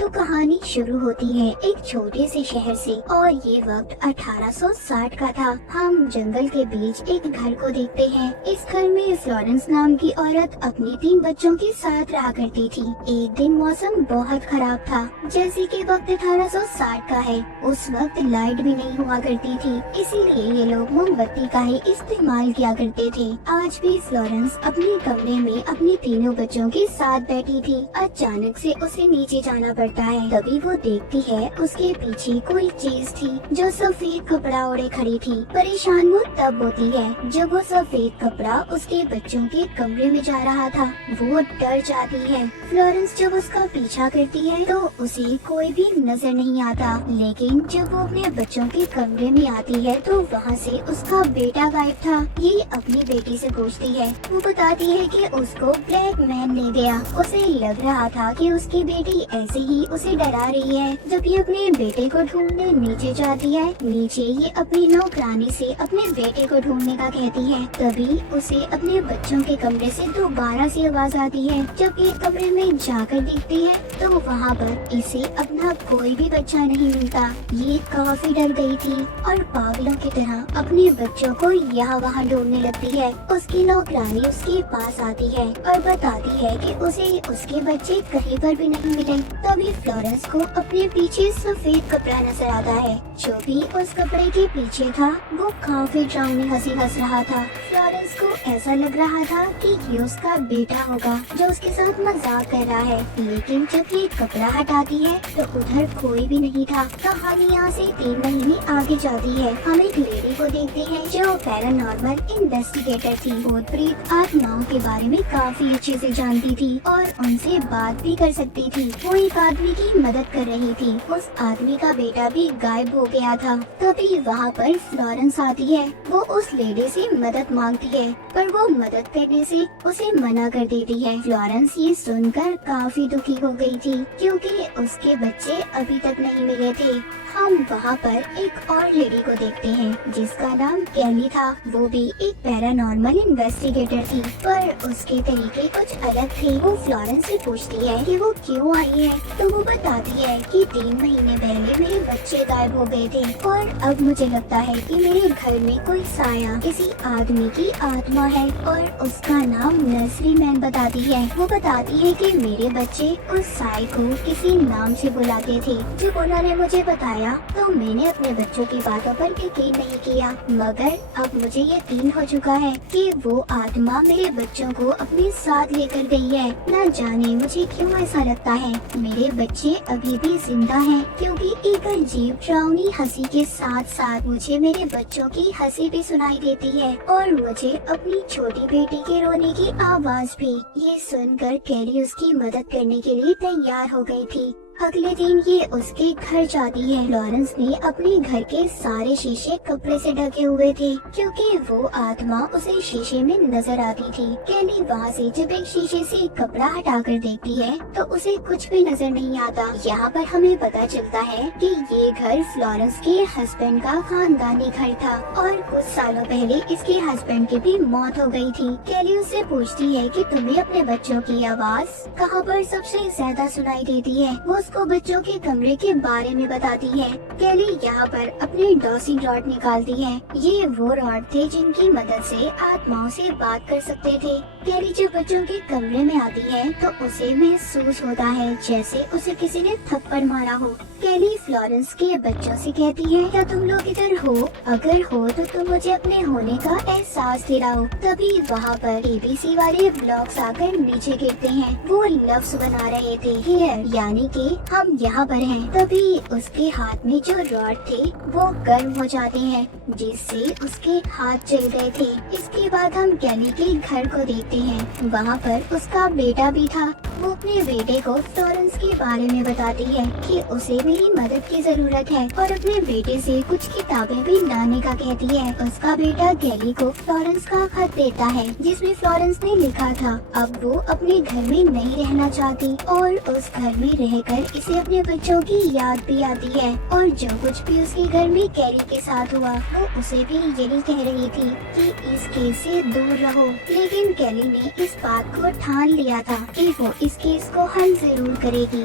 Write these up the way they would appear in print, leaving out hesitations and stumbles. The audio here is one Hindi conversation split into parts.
तो कहानी शुरू होती है एक छोटे से शहर से और ये वक्त 1860 का था। हम जंगल के बीच एक घर को देखते हैं। इस घर में फ्लोरेंस नाम की औरत अपने 3 बच्चों के साथ रहा करती थी। एक दिन मौसम बहुत खराब था। जैसे कि वक्त 1860 का है, उस वक्त लाइट भी नहीं हुआ करती थी, इसीलिए ये लोग मोमबत्ती का ही इस्तेमाल किया करते थे। आज भी फ्लोरेंस अपने कमरे में अपने तीनों बच्चों के साथ बैठी थी। अचानक से उसे नीचे जाना पड़ता है। तभी वो देखती है उसके पीछे कोई चीज थी जो सफेद कपड़ा ओढ़े खड़ी थी। परेशान वो तब होती है जब वो सफेद कपड़ा उसके बच्चों के कमरे में जा रहा था। वो डर जाती है। फ्लोरेंस जब उसका पीछा करती है तो उसे कोई भी नजर नहीं आता, लेकिन जब वो अपने बच्चों के कमरे में आती है तो वहाँ से उसका बेटा गायब था। ये अपनी बेटी से पूछती है। वो बताती है कि उसको ब्लैक मैन ले गया। उसे लग रहा था कि उसकी बेटी ऐसे ही उसे डरा रही है। जब ये अपने बेटे को ढूंढने नीचे जाती है, नीचे ये अपनी नौकरानी से अपने बेटे को ढूंढने का कहती है। तभी उसे अपने बच्चों के कमरे से दोबारा से आवाज आती है। जब ये कमरे में जाकर देखती है तो वहाँ पर इसे अपना कोई भी बच्चा नहीं मिलता। ये काफी डर गई थी और पागलों की तरह अपने बच्चों को यहाँ वहाँ ढूंढने लगती है। उसकी नौकरानी उसके पास आती है और बताती है कि उसे उसके बच्चे कहीं पर भी नहीं मिले। तभी फ्लोरेंस को अपने पीछे सफेद कपड़ा नजर आता है। जो भी उस कपड़े के पीछे था वो काफी डरावनी हंसी हंस रहा था। फ्लोरेंस को ऐसा लग रहा था कि ये उसका बेटा होगा जो उसके साथ मजाक कर रहा है, लेकिन जब ये कपड़ा हटाती है तो उधर कोई भी नहीं था। कहानी यहाँ से 3 महीने आगे जाती है। हम एक लेडी को देखते हैं जो पैरानॉर्मल इन्वेस्टिगेटर थी। भूत प्रेत आत्माओं के बारे में काफी अच्छे से जानती थी और उनसे बात भी कर सकती थी। वो एक आदमी की मदद कर रही थी। उस आदमी का बेटा भी गायब हो गया था। तभी वहाँ पर फ्लोरेंस आती है। वो उस लेडी से मदद मांगती है, पर वो मदद करने से उसे मना कर देती है। फ्लोरेंस ये सुनकर काफी दुखी हो गई थी क्योंकि उसके बच्चे अभी तक नहीं मिले थे। हम वहाँ पर एक और लेडी को देखते हैं जिसका नाम कैली था। वो भी एक पैरानॉर्मल इन्वेस्टिगेटर थी, पर उसके तरीके कुछ अलग थे। वो फ्लोरेंस से पूछती है कि वो क्यों आई है, तो वो बताती है कि 3 महीने पहले मेरे बच्चे गायब हो गए थे और अब मुझे लगता है कि मेरे घर में कोई साया किसी आदमी की आत्मा है और उसका नाम नर्सरी मैन बताती है। वो बताती है कि मेरे बच्चे उस साय को किसी नाम से बुलाते थे। जब उन्होंने मुझे बताया तो मैंने अपने बच्चों की बातों पर यकीन नहीं किया, मगर अब मुझे यकीन हो चुका है कि वो आत्मा मेरे बच्चों को अपने साथ लेकर गई है। न जाने मुझे क्यों ऐसा लगता है मेरे बच्चे अभी भी जिंदा हैं, क्योंकि एक अजीब डरावनी हंसी के साथ साथ मुझे मेरे बच्चों की हंसी भी सुनाई देती है और मुझे अपनी छोटी बेटी के रोने की आवाज भी। ये सुनकर कैली उसकी मदद करने के लिए तैयार हो गई थी। अगले दिन ये उसके घर जाती है। फ्लोरेंस ने अपने घर के सारे शीशे कपड़े से ढके हुए थे क्योंकि वो आत्मा उसे शीशे में नजर आती थी। कैली वहाँ से जब एक शीशे से कपड़ा हटाकर देखती है तो उसे कुछ भी नजर नहीं आता। यहाँ पर हमें पता चलता है कि ये घर फ्लोरेंस के हस्बैंड का खानदानी घर था और कुछ सालों पहले इसके हस्बैंड की भी मौत हो गई थी। कैली उससे पूछती है कि तुम्हें अपने बच्चों की आवाज कहाँ पर सबसे ज्यादा सुनाई देती है। वो उसको बच्चों के कमरे के बारे में बताती है। कैली यहाँ पर अपने डॉसिंग रॉड निकालती है। ये वो रॉड थे जिनकी मदद से आत्माओं से बात कर सकते थे। कैली जब बच्चों के कमरे में आती है तो उसे महसूस होता है जैसे उसे किसी ने थप्पड़ मारा हो। कैली फ्लोरेंस के बच्चों से कहती है, क्या तुम लोग इधर हो? अगर हो तो तुम मुझे अपने होने का एहसास दिलाओ। तभी वहाँ पर ABC वाले ब्लॉक्स आकर नीचे गिरते हैं। वो लफ्ज बना रहे थे हियर, यानी कि हम यहाँ पर हैं। तभी उसके हाथ में जो रॉड थे वो गर्म हो जाते हैं जिससे उसके हाथ जल गए थे। इसके बाद हम कैली के घर को देखते हैं। वहाँ पर उसका बेटा भी था। वो अपने बेटे को फ्लोरेंस के बारे में बताती है कि उसे मेरी मदद की जरूरत है और अपने बेटे से कुछ किताबें भी लाने का कहती है। उसका बेटा कैली को फ्लोरेंस का खत देता है जिसमें फ्लोरेंस ने लिखा था अब वो अपने घर में नहीं रहना चाहती और उस घर में रहकर इसे अपने बच्चों की याद भी आती है और जो कुछ भी उसके घर में कैली के साथ हुआ वो उसे भी यही कह रही थी कि इस केस से दूर रहो। लेकिन कैली ने इस बात को ठान लिया था कि वो इस केस को हल जरूर करेगी।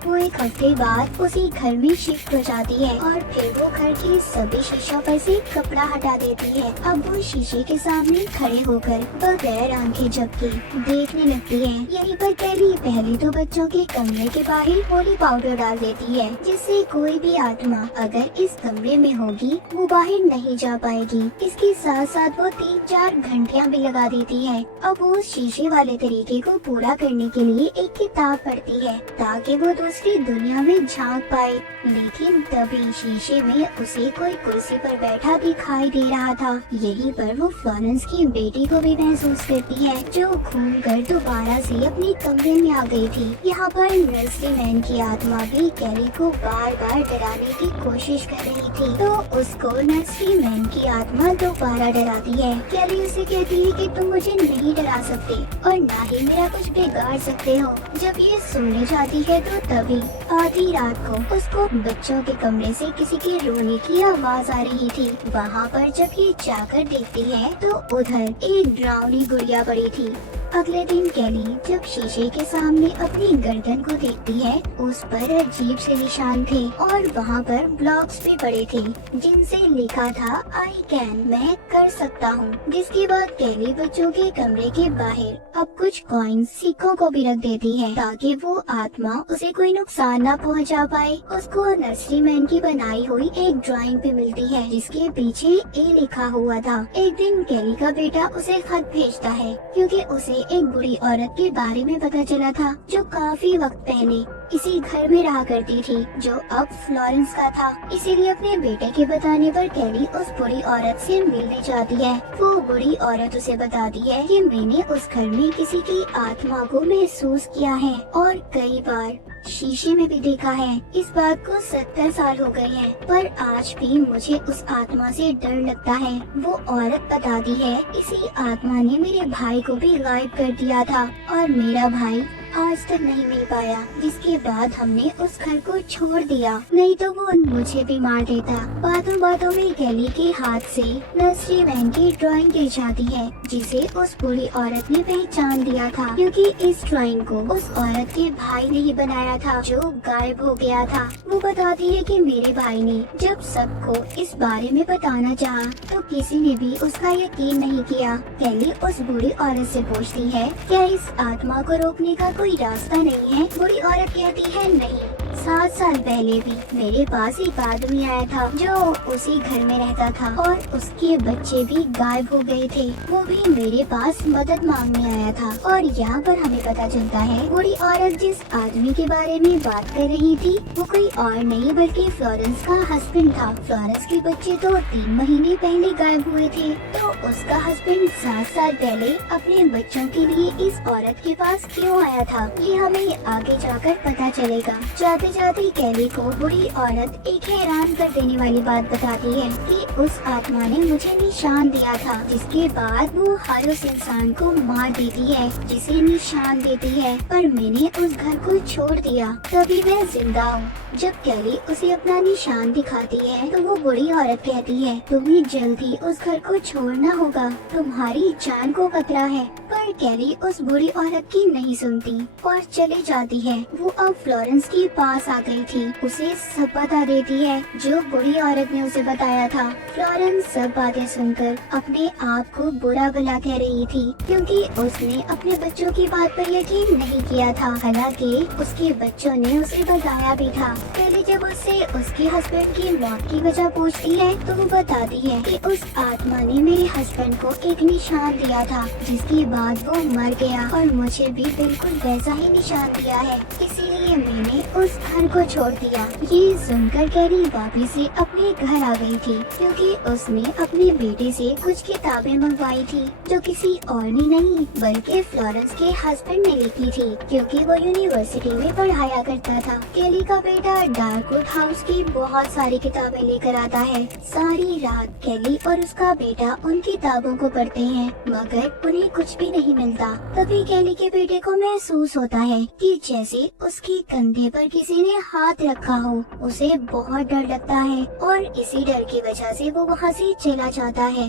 वो एक हफ्ते बाद उसी घर में शिफ्ट हो जाती है और फिर वो घर के सभी शीशों पर से कपड़ा हटा देती है। अब वो शीशे के सामने खड़े होकर बगैर आंखें झपके देखने लगती है। यहीं पर कैली पहले तो बच्चों के कमरे के बाहर होली पाउडर डाल देती है, जिससे कोई भी आत्मा अगर इस कमरे में होगी वो बाहर नहीं जा पाएगी। इसके साथ साथ वो 3-4 घंटियां भी लगा देती है। अब वो उस शीशे वाले तरीके को पूरा करने के लिए एक किताब पढ़ती है ताकि वो दूसरी दुनिया में झांक पाए। लेकिन तभी शीशे में उसे कोई कुर्सी पर बैठा दिखाई दे रहा था। यहीं पर वो फ्लोरेंस की बेटी को भी महसूस करती है, जो घूमकर दोबारा से अपने कमरे में आ गई थी। यहाँ पर नर्सरी मैन की आत्मा भी कैली को बार बार डराने की कोशिश कर रही थी, तो उसको नर्सरी मैन की आत्मा दोबारा डराती है। कैली उसे कहती है कि तुम मुझे नहीं डरा सकते और ना ही मेरा कुछ बिगाड़ सकते हो। जब ये सोने जाती है तो तभी आधी रात को उसको बच्चों के कमरे से किसी के रोने की आवाज आ रही थी। वहाँ पर जब ये जाकर देखती है तो उधर एक डरावनी गुड़िया पड़ी थी। अगले दिन कैली जब शीशे के सामने अपनी गर्दन को देखती है, उस पर अजीब से निशान थे और वहाँ पर ब्लॉक्स भी पड़े थे जिनसे लिखा था आई कैन, मैं कर सकता हूँ। जिसके बाद कैली बच्चों के कमरे के बाहर अब कुछ कॉइन्स सिक्कों को भी रख देती है ताकि वो आत्मा उसे कोई नुकसान न पहुँचा पाए। उसको नर्सरी मैन की बनाई हुई एक ड्राइंग भी मिलती है जिसके पीछे ए लिखा हुआ था। एक दिन कैली का बेटा उसे खत भेजता है क्योंकि उसे एक बुरी औरत के बारे में पता चला था जो काफी वक्त पहले इसी घर में रहा करती थी, जो अब फ्लोरेंस का था। इसीलिए अपने बेटे के बताने पर कैली उस बुरी औरत से मिलने जाती है। वो बुरी औरत उसे बताती है कि मैंने उस घर में किसी की आत्मा को महसूस किया है और कई बार शीशे में भी देखा है। इस बात को 70 साल हो गए हैं, पर आज भी मुझे उस आत्मा से डर लगता है। वो औरत बताती है इसी आत्मा ने मेरे भाई को भी गायब कर दिया था और मेरा भाई आज तक नहीं मिल पाया, जिसके बाद हमने उस घर को छोड़ दिया, नहीं तो वो मुझे भी मार देता। बातों बातों में कैली के हाथ से नर्सरी मैन की ड्राइंग गिर जाती है जिसे उस बुरी औरत ने पहचान दिया था, क्योंकि इस ड्राइंग को उस औरत के भाई ने ही बनाया था जो गायब हो गया था। वो बताती है कि मेरे भाई ने जब सबको इस बारे में बताना चाहा तो किसी ने भी उसका यकीन नहीं किया। कैली उस बुरी औरत से पूछती है क्या इस आत्मा को रोकने का कोई रास्ता नहीं है। बुरी औरत कहती है नहीं, 7 साल पहले भी मेरे पास एक आदमी आया था जो उसी घर में रहता था और उसके बच्चे भी गायब हो गए थे। वो भी मेरे पास मदद मांगने आया था। और यहाँ पर हमें पता चलता है बुरी औरत जिस आदमी के बारे में बात कर रही थी वो कोई और नहीं बल्कि फ्लोरेंस का हस्बैंड था। फ्लोरेंस के बच्चे तो 3 महीने पहले गायब हुए थे, तो उसका हस्बैंड 7 साल पहले अपने बच्चों के लिए इस औरत के पास क्यों आया था, ये हमें आगे जाकर पता चलेगा। जाते जाते कैली को बुरी औरत एक हैरान कर देने वाली बात बताती है कि उस आत्मा ने मुझे निशान दिया था, जिसके बाद वो हर उस इंसान को मार देती है जिसे निशान देती है, पर मैंने उस घर को छोड़ दिया तभी मैं जिंदा हूँ। जब कैली उसे अपना निशान दिखाती है तो वो बुरी औरत कहती है तुम्हें जल्दी उस घर को छोड़ना होगा, तुम्हारी जान को खतरा है। पर कैली उस बुरी औरत की नहीं सुनती और चली जाती है। वो अब फ्लोरेंस के पास आ गई थी, उसे सब बता देती है जो बुरी औरत ने उसे बताया था। फ्लोरेंस सब बातें सुनकर अपने आप को बुरा भला कह रही थी क्योंकि उसने अपने बच्चों की बात पर यकीन नहीं किया था, हालांकि उसके बच्चों ने उसे बताया भी था। कैली जब उससे उसके हस्बैंड की मौत की वजह पूछती है तो वो बताती है कि उस आत्मा ने मेरे हस्बैंड को एक निशान दिया था जिसके बाद वो मर गया और मुझे भी बिल्कुल वैसा ही निशान दिया है, इसीलिए मैंने उस घर को छोड़ दिया। ये सुनकर कैली वापस से अपने घर आ गई थी क्योंकि उसने अपने बेटे से कुछ किताबें मंगवाई थी जो किसी और ने नहीं बल्कि फ्लोरेंस के हस्बैंड ने लिखी थी क्योंकि वो यूनिवर्सिटी में पढ़ाया करता था। कैली का बेटा डार्कवुड हाउस की बहुत सारी किताबें लेकर आता है। सारी रात कैली और उसका बेटा उन किताबों को पढ़ते हैं मगर उन्हें कुछ भी नहीं मिलता। तभी कैली के बेटे को महसूस होता है कि जैसे उसके कंधे पर किसी ने हाथ रखा हो। उसे बहुत डर लगता है और इसी डर की वजह से वो वहाँ से चला जाता है।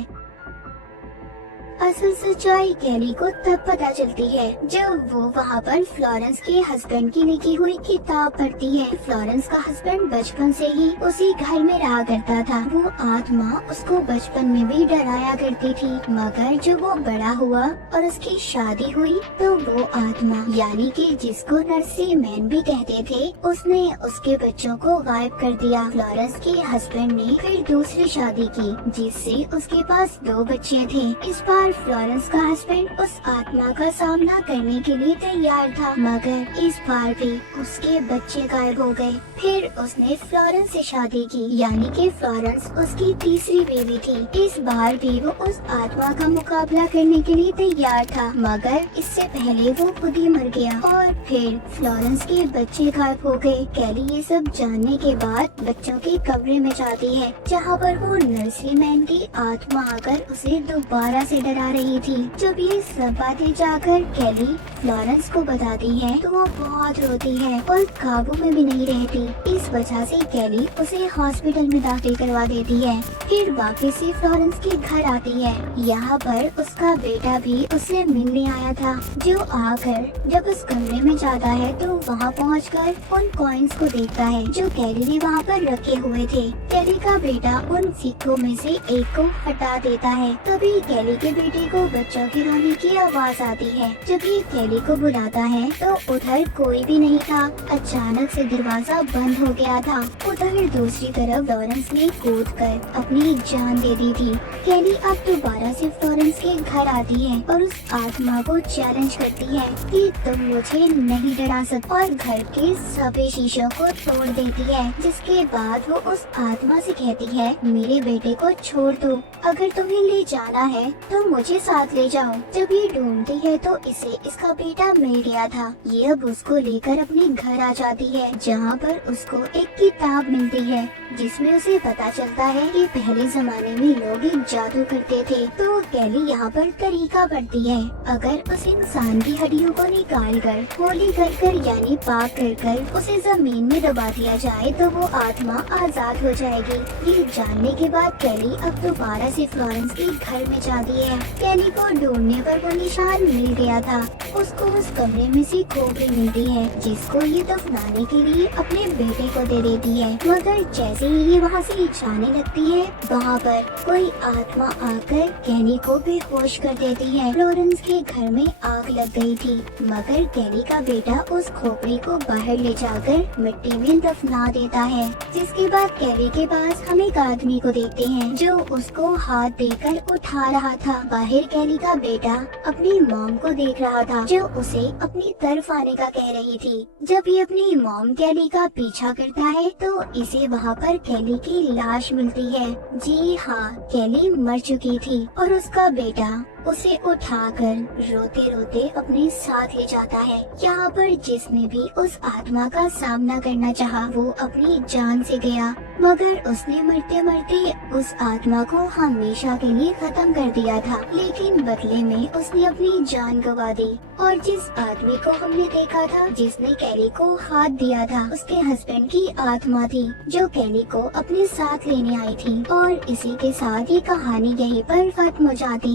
असल सच्चाई कैली को तब पता चलती है जब वो वहाँ पर फ्लोरेंस के हस्बैंड की लिखी हुई किताब पढ़ती है। फ्लोरेंस का हस्बैंड बचपन से ही उसी घर में रहा करता था। वो आत्मा उसको बचपन में भी डराया करती थी, मगर जब वो बड़ा हुआ और उसकी शादी हुई तो वो आत्मा यानी कि जिसको नर्सी मैन भी कहते थे, उसने उसके बच्चों को गायब कर दिया। फ्लोरेंस के हस्बैंड ने फिर दूसरी शादी की जिससे उसके पास 2 बच्चे थे। इस बार फ्लोरेंस का हस्बैंड उस आत्मा का सामना करने के लिए तैयार था, मगर इस बार भी उसके बच्चे गायब हो गए। फिर उसने फ्लोरेंस से शादी की यानी कि फ्लोरेंस उसकी तीसरी बेबी थी। इस बार भी वो उस आत्मा का मुकाबला करने के लिए तैयार था, मगर इससे पहले वो खुद ही मर गया और फिर फ्लोरेंस के बच्चे गायब हो गए। कैली ये सब जानने के बाद बच्चों के कमरे में जाती है जहाँ पर वो नर्सरी मैन की आत्मा आकर उसे दोबारा से डरा रही थी। जब ये सब बातें जाकर कैली फ्लोरेंस को बताती है तो वो बहुत रोती है और काबू में भी नहीं रहती। इस वजह से कैली उसे हॉस्पिटल में दाखिल करवा देती है। फिर वापस से फ्लोरेंस के घर आती है। यहाँ पर उसका बेटा भी उससे मिलने आया था, जो आकर जब उस कमरे में जाता है तो वहाँ पहुंचकर उन कॉइन्स को देखता है जो कैली ने वहाँ पर रखे हुए थे। कैली का बेटा उन सिक्कों में से एक को हटा देता है। तभी कैली के बेटे को बच्चों की रोने की आवाज आती है। जब ये कैली को बुलाता है तो उधर कोई भी नहीं था। अचानक से दरवाजा बंद हो गया था। उधर दूसरी तरफ फ्लोरेंस ने कूदकर अपनी जान दे दी थी। कैली अब दोबारा से फ्लोरेंस के घर आती है और उस आत्मा को चैलेंज करती है कि तुम मुझे नहीं डरा सकते, और घर के सभी शीशों को तोड़ देती है। जिसके बाद वो उस आत्मा से कहती है, मेरे बेटे को छोड़ दो, अगर तुम्हें ले जाना है तो मुझे साथ ले जाओ। जब ये ढूंढती है तो इसे इसका बेटा मिल गया था। ये अब उसको लेकर अपने घर आ जाती है जहाँ पर उसको एक किताब मिलती है जिसमें उसे पता चलता है कि पहले जमाने में लोग एक जादू करते थे। तो कैली यहाँ पर तरीका पढ़ती है, अगर उस इंसान की हड्डियों को निकाल कर होली कर यानी पाक कर उसे जमीन में दबा दिया जाए तो वो आत्मा आजाद हो जाएगी। ये जानने के बाद कैली अब दोबारा से फ्लोरेंस के घर में जाती है। कैली को ढूंढने पर वो निशान मिल गया था। उसको उस कमरे में से खोपड़ी मिलती है जिसको ये दफनाने के लिए अपने बेटे को दे देती है, मगर जैसे ही ये वहाँ से जाने लगती है वहाँ पर कोई आत्मा आकर कैली को बेहोश कर देती है। फ्लोरेंस के घर में आग लग गई थी, मगर कैली का बेटा उस खोपड़ी को बाहर ले जाकर मिट्टी में दफना देता है। जिसके बाद कैली के पास हम एक आदमी को देखते हैं जो उसको हाथ देकर उठा रहा था। बाहर कैली का बेटा अपनी मॉम को देख रहा था जो उसे अपनी तरफ आने का कह रही थी। जब ये अपनी मॉम कैली का पीछा करता है तो इसे वहाँ पर कैली की लाश मिलती है। जी हाँ, कैली मर चुकी थी और उसका बेटा उसे उठाकर रोते रोते अपने साथ ले जाता है। यहाँ पर जिसने भी उस आत्मा का सामना करना चाहा वो अपनी जान से गया, मगर उसने मरते मरते उस आत्मा को हमेशा के लिए खत्म कर दिया था। लेकिन बदले में उसने अपनी जान गंवा दी। और जिस आदमी को हमने देखा था जिसने कैली को हाथ दिया था, उसके हस्बैंड की आत्मा थी जो कैली को अपने साथ लेने आई थी। और इसी के साथ ये कहानी यहीं पर खत्म हो जाती।